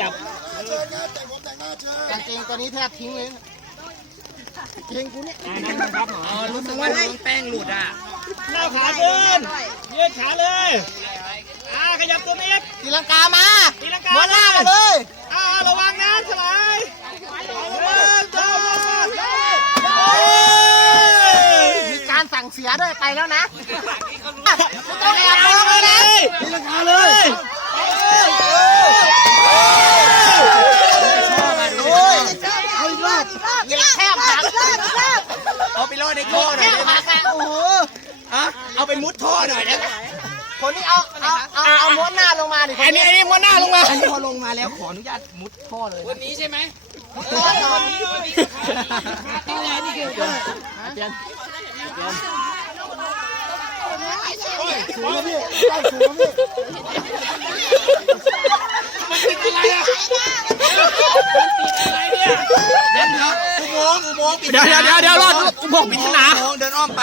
จับ เชิญงานแต่งผมแต่งหน้าเชิญ กางเกงตัวนี้แทบทิ้งเลยเกงกูเนี่ย นั่นครับหมอ รู้สึกว่าแป้งหลุดอ่ะ หน้าขาขึ้นยืดขาเลยขยับตัวนี้ ตีลังกามา ตีลังกา ม้วนหน้ามาเลย ระวังนะสลายมีการสั่งเสียด้วยไปแล้วนะไม่ต้องแอบมองเลยนะ ตีลังกาเลยเอาอีกรอบเหยียบแคบหักเอาไปรอดในโก้หน่อยได้ไหมโอ้โหเอาไปมุดท่อหน่อยนะ คนนี้เอาม้วนหน้าลงมาดิ อันนี้ม้วนหน้าลงมา อันนี้พอลงมาแล้วขออนุญาตมุดท่อเลยวันนี้ใช่ไหมมุดท่อหน่อยนี่คือเปลี่ยนสูงพี่ใช่สูงพี่มันติดอะไรอ่ะอะไรเนี่ยอุโมงค์ปิด เดี๋ยวรอดอุโมงค์ปริศนา เดินอ้อมไป